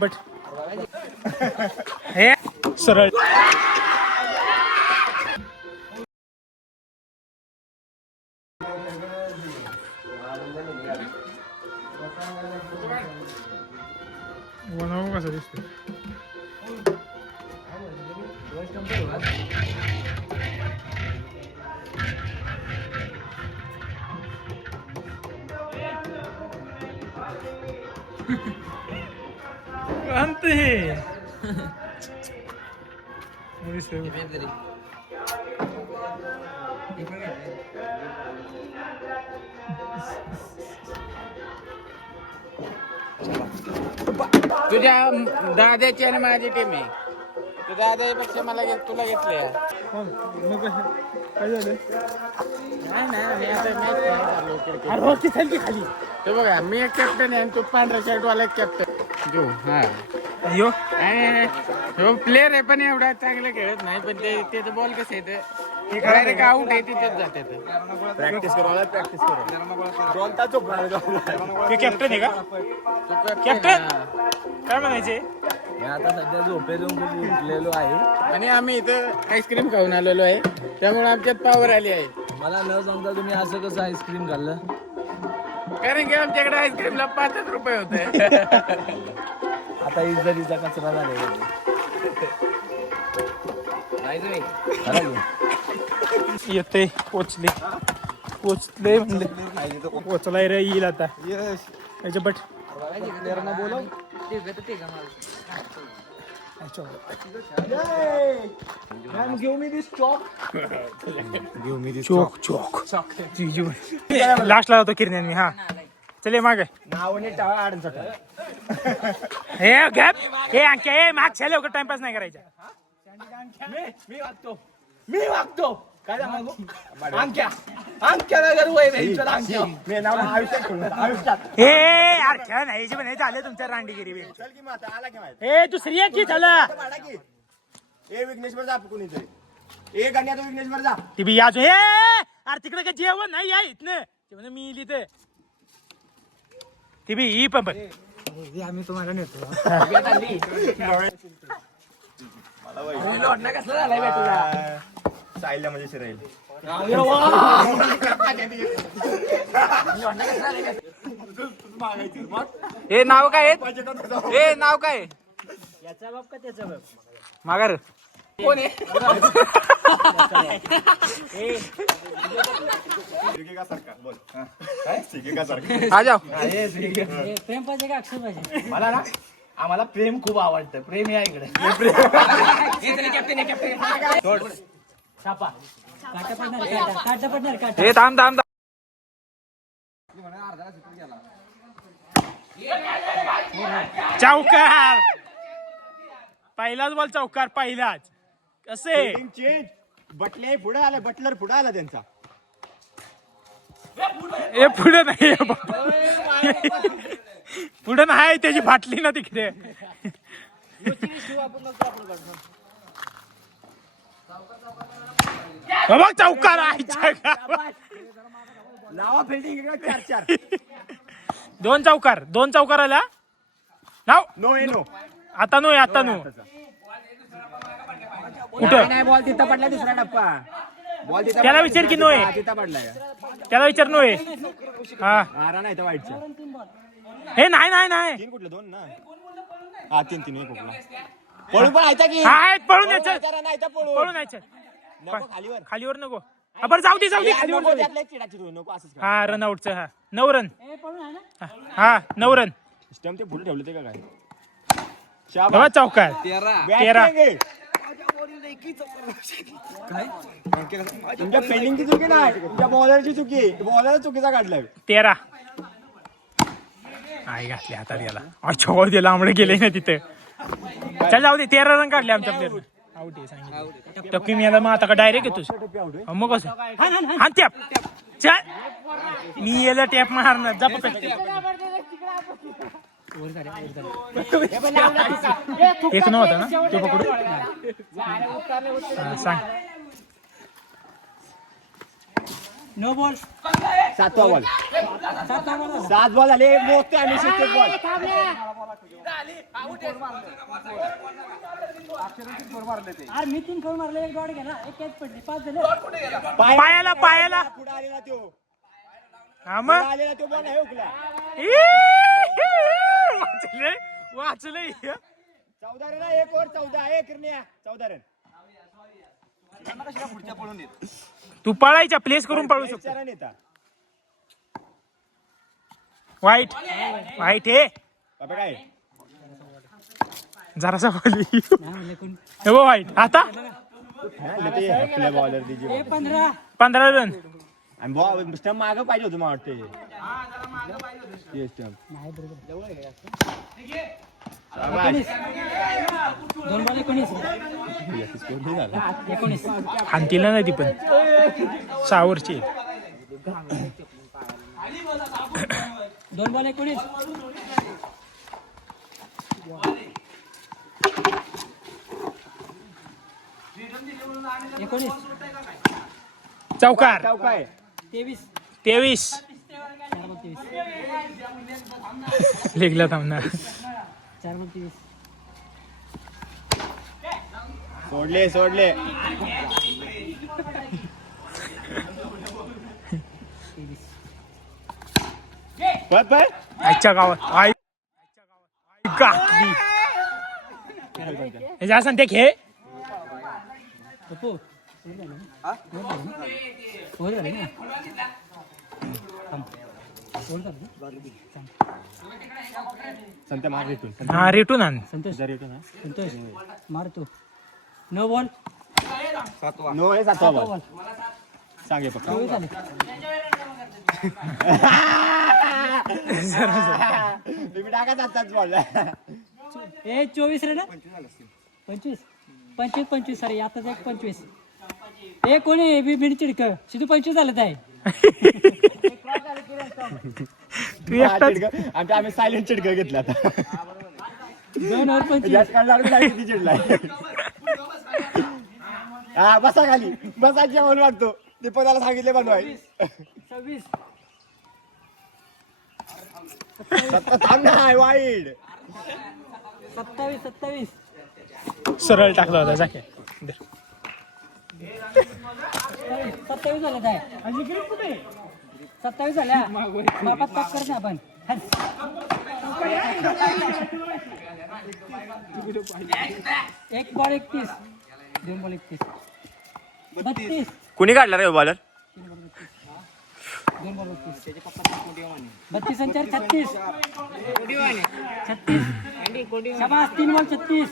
But हे सरळ बनव कसं दिसतं अंत हे तुझ्या दादाची आणि माझी टीम आहे. तू दादापेक्षा मला तुला घेतले. मग काय झालं खाली ते बघा मी एक कॅप्टन आहे आणि तू पांढरा शर्ट वाला कॅप्टन जो. हा हो प्लेअर आहे पण एवढा चांगलं खेळत नाही. पण त्याचं बॉल कसं येतं डायरेक्ट आउट आहे तिथेच जाते. प्रॅक्टिस करू प्रॅक्टिस करू कॅप्टन आहे का कॅप्टन काय म्हणायचे. मी आता सध्या झोपेतून खूप उठलेलो आहे आणि आम्ही इथं आईस्क्रीम खाऊन आलेलो आहे. त्यामुळे आमच्यात पावर आली आहे. मला न सांगता तुम्ही असं कसं आईस्क्रीम खाल्लं. कारण की आमच्याकडे आईस्क्रीमला 5 रुपये होते. आता इज्जतीचा कचरा झालेला येते पोचले म्हणले पोचलाय रे येईल आता याच्या बट बोलव चोक लास्ट ला होतो किरण्या मी. हा चले मागे हे गॅप हे अंक्या हे माग छे लवकर टाइमपास नाही करायचा. मी वागतो काय मागू अंक्या अंक्याला घर वय हे यार खेळ नाही जे पण झाले तुमच्या रांडीगिरी. हे दुसरी एक की झालं विघ्नेश्वर जा कुणीतरी एक आणि आता विघ्नेश्वर जा ती बी याच हे अरे तिकडे काय जेवण नाही या इथनं ते म्हणे मी इली तर ती बी ही पण आम्ही तुम्हाला नेतो. कसला झालाय तुला सायला म्हणजे शिराईल हे नाव काय हे नाव काय याचा बाप का त्याचा बाप माघार कोण आहे. आ जाओ. प्रेम पाहिजे का अक्षर पाहिजे. मला ना आम्हाला प्रेम खूप आवडतं. प्रेम या इकडे हे थांब चौकार पहिलाच बॉल चौकार पहिलाच कसे चेंज बटले पुढे आला बटलर पुढे आला त्यांचा हे पुढे नाही पुढे नाही त्याची फाटली ना तिकडे. बघ चौकार लावा फिल्डिंग 4-4 दोन चौकार आला नाव नो नो आता नो कुठं नाही बॉल तिथं पडला दुसरा टप्पा बॉल तिथं त्याला विचार की नोय तिथं पडलाय त्याला विचार नोय. हा आरा नाही तर वाईटचा हे नाही 3 कुठले 2 ना हा 3 एक कुठला पळून पण आयता की हा पळून यायचं नाही तर पळून यायचं नको खालीवर नको बरं जाऊ दे खालीवर त्यातला चिडाची नको असंच हा रनआउटचं हा 9 रन हा 9 रन स्टंप ते पुढे ठेवले ते का काय बघा चौकार 13 तुमच्या फिल्डिंगची चुकी नाही तुमच्या बॉलरची चुकी बॉलर चुकीचा काढलाय 13 आई घातली हातात याला अच्छा दिला आमडे गेले ना तिथे. चल जाऊ दे 13 रन काढले आमच्या प्लेअर आउट आहे सांगितलं टप्पी मी याला मग आता का डायरेक्ट येतोस मग कसं हा टॅप चल मी याला टॅप मारणार जा एक नव्हता ना तो पकडू सांग नो बॉल. 7वा बॉल. 7 बॉल झाले मोठे आणि 6 बॉल. अरे मी 3 फोन मारले, 1 डॉट गेला, 1 कॅच पडली, 5 झाले. पायाला पायाला पुढे आलेला तो. हा मग आलेला तो बॉल आहे उकला. वाचले वाचले 14 रन 1 ओव्हर 14. 1 run 14 run. पुढच्या पळून येत. तू पळायच्या प्लेस करून पळू शकतो. रन येतात. वाईट वाईट हे बाबा काय जरासा बोली नाही म्हणले कोण. हे बघ वाईट आता आपल्या बॉलर तिची 15. 15 रन आणि बॉल स्टंप मागं पाहिजे होतं मला वाटते. नाही बरोबर. 2 बॉल 19. 19. हानतीला नाही ती पण 6 ओव्हरची 2 बॉल 19. चौकार काय 23. 23 4 बॉल 23. लेगला थांबणार 4 बॉल 23. सोडले पण आजच्या गावात आई गाठली हे जा सांगते खेळ पप्पू वर झाले ना. संत मार रेटून. हा रेटून आण संतोष रेटून संतोष मार तू. No ball. नो आहे 7वा बॉल. बॉल सांगे पक्का. 24 झाले. तुम्ही टाका 7 बॉल. 24 रे ना. 25 सॉरी आताच एक 25. ए कोणी बीड चिडक सिधू 25 झालं आहे. तू एकटाच आम्ही सायलेंट चिडक घेतला आता. 2 ओव्हर 25. जास्त काढला किती चिडलाय. हा बसा खाली बसायची म्हणून वाटतो. दीपकाला सांगितले बनवाय. 26. थांब ना वाईड. 27. सरळ टाकला होता जाके 27 झालं आहे. 27 झाल्या. बापात पाप करत नाही आपण. एक बॉल 31. 2 बॉल 31. 32. कुणी काढला रे बॉलर. 2 बॉल 32. 32 आणि 4 36. 36. शाबास 3 बॉल 36.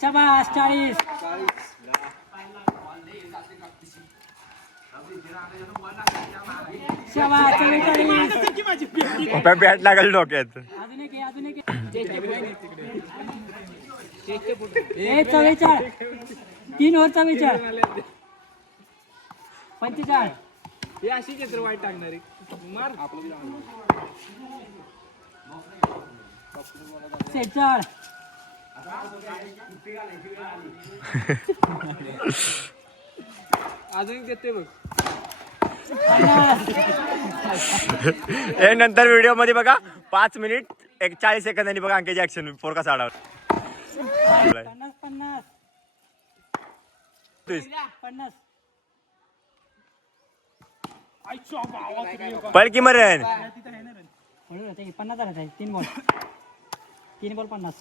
शाबास 40. शाबास 44. बॅट लागल डोक्यात. अजून एक 44. 3 ओव्हरचा विचार 45. हे अशी चित्र वाईट टाकणारी मार. 46. अजून देते बघ. 50. हे नंतर व्हिडिओ मध्ये बघा 5 मिनिट 40 सेकंदांनी बघा अंकेची ऍक्शन फोर कसा आला. 50. पळ की मरण. 50 झाला आहे. 3 बॉल 50.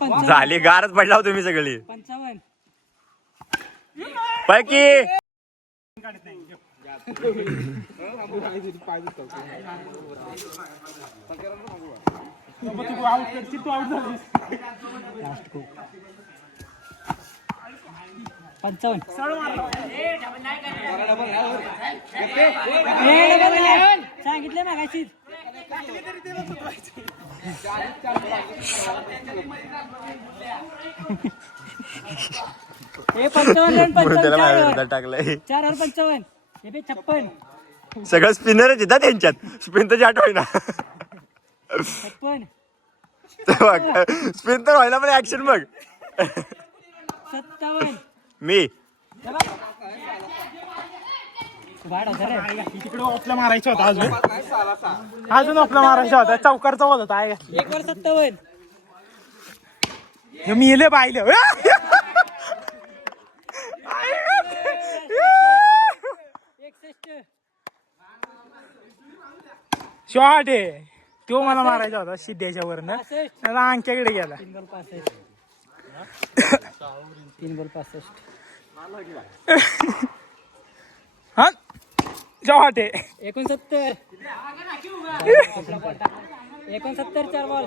55. झाली गारच पडला तुम्ही सगळी. 55. पळ की. लास्ट को 55. सांगितलं ना काय चीज. हे 55 टाकलंय 4 और 55. हे बे 56 सगळं स्पिनरच येतात त्यांच्यात स्पिन तर जाट होईना 56 स्पिन तर व्हायला पण ऍक्शन बघ 57 मी वाढ होता रे तिकडे ऑफला मारायचा होता अजून ऑफला मारायचा होता चौकारचा होता आहे 1 वर 57 हे मी येले पाहिलं 61 शॉर्ट आहे तो मला मारायचा होता सिद्धेच्या वरनं 65 त्याला अंक्याकडे गेला 3 बॉल 65 हा शॉर्ट आहे 69 4 बॉल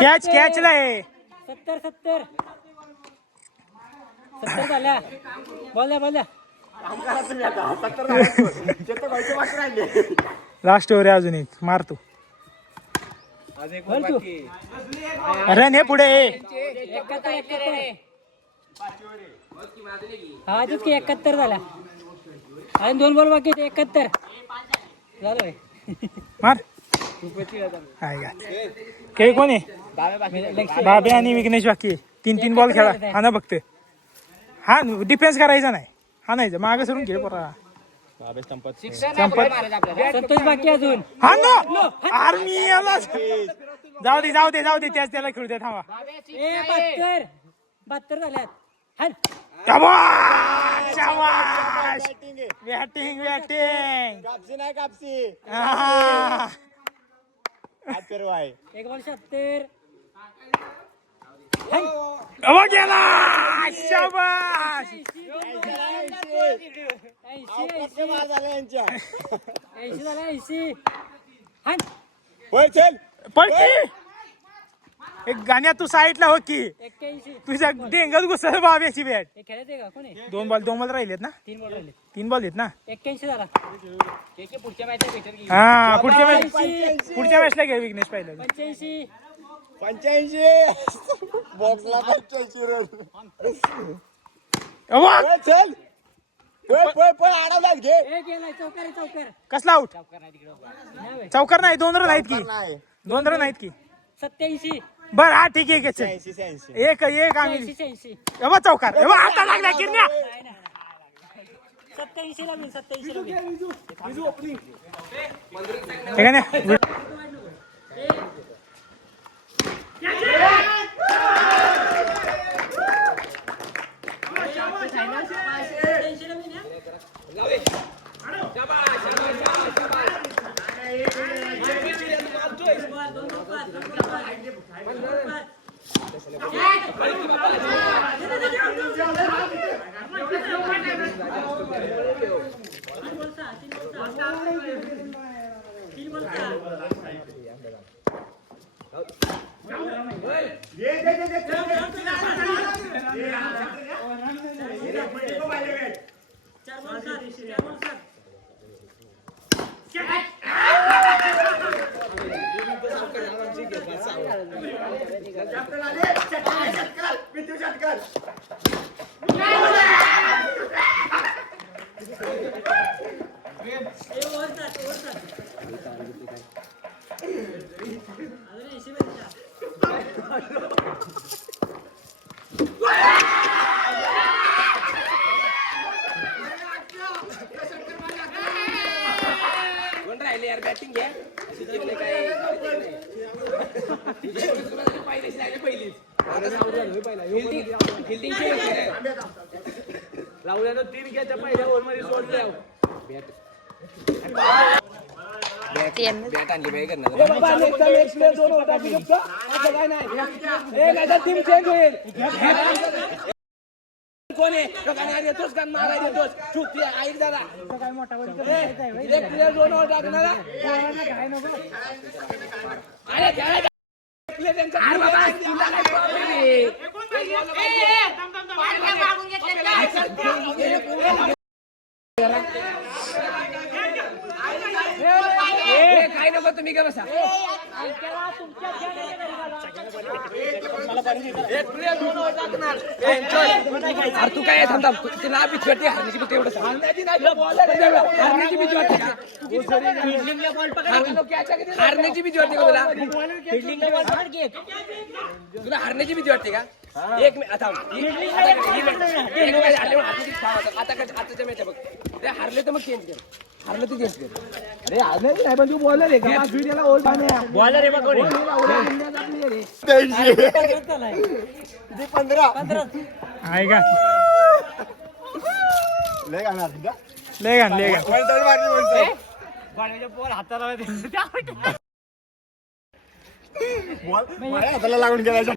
कॅच नाही 70 झाल्या बॉल द्या लास्ट ओव्हर अजून एक मारतो बोल तू रन हे पुढे 71 हा तेच की 71 झाला अजून 2 बॉल बाकी 71 झालं मार हाय का काही कोण आहे बाबे आणि विघ्नेश बाकी 3 बॉल खेळा हा ना बघते हा डिफेन्स करायचा नाही हा नाही मागे सरून घे पोरा संपत संतोष बाकी अजून हा ना आर्मी जाऊ दे त्याच त्याला खेळू दे थांबा 72 झाल्यात हाल शाबाश बॅटिंग कापसी नाही कापसी 1 बॉल 76 गेला शाबाश 80 झाला 80 हाल पडकी एक गाण्या तू साईडला हो की 81 तुझ्या डेंगत घुसत बाब्याची बॅट हे खेळते का कोणी 2 बॉल राहिलेत ना 3 बॉल राहिले 3 बॉल आहेत ना 81 झाला हा पुढच्या मॅचला घे विघ्नेश पाहिलं 85 बॉक्सला 85 रन चल आडवला घे ए गेलाय चौकार कसला आउट नाही चौकार नाही 2 रन आहेत की 2 रन आहेत की 87 बर हा ठीक आहे चल. एक आम्ही 86 एवढा चौकार एवढा आता लागला किरण्या 87 लागेल 87 लागेल ठीक आहे ना लावल्यानं 3 घ्यायच्या पहिल्या ओव्हर मध्ये सोडल्या बॅट आणली पाहिजे बाबा नेक्स्ट प्ले 2 होता पिकअपचा असं काय नाही ए माझा टीम चेंज होईल कोण आहे गाण्या देतोस का मारा देतोस चुती ऐक जरा काय मोठा एक प्लेयर 2 ओव्हर टाकणारा काय नको अरे खेळा प्ले त्यांचा काही नको तुम्ही का बसा एक प्लेयर 2 ओव्हर टाकणार अरे तू काय थांब थांब तिला भीती वाटते हारण्याची भीती एवढं हारण्याची नाही बॉलर हारण्याची भीती वाटते हारण्याची भीती वाटते का तुला हारण्याची भीती वाटते का एक मिनिट आताच्या मॅच बघ ते हारले तर मग चेंज कर हारलं तर चेंज कर अरे हारले नाही पण तू बॉलर आहे का त्याला ओव्हर बॉलर आहे बघ 15 आहे का लय घाण बॉल हाताला हाताला लागून गेला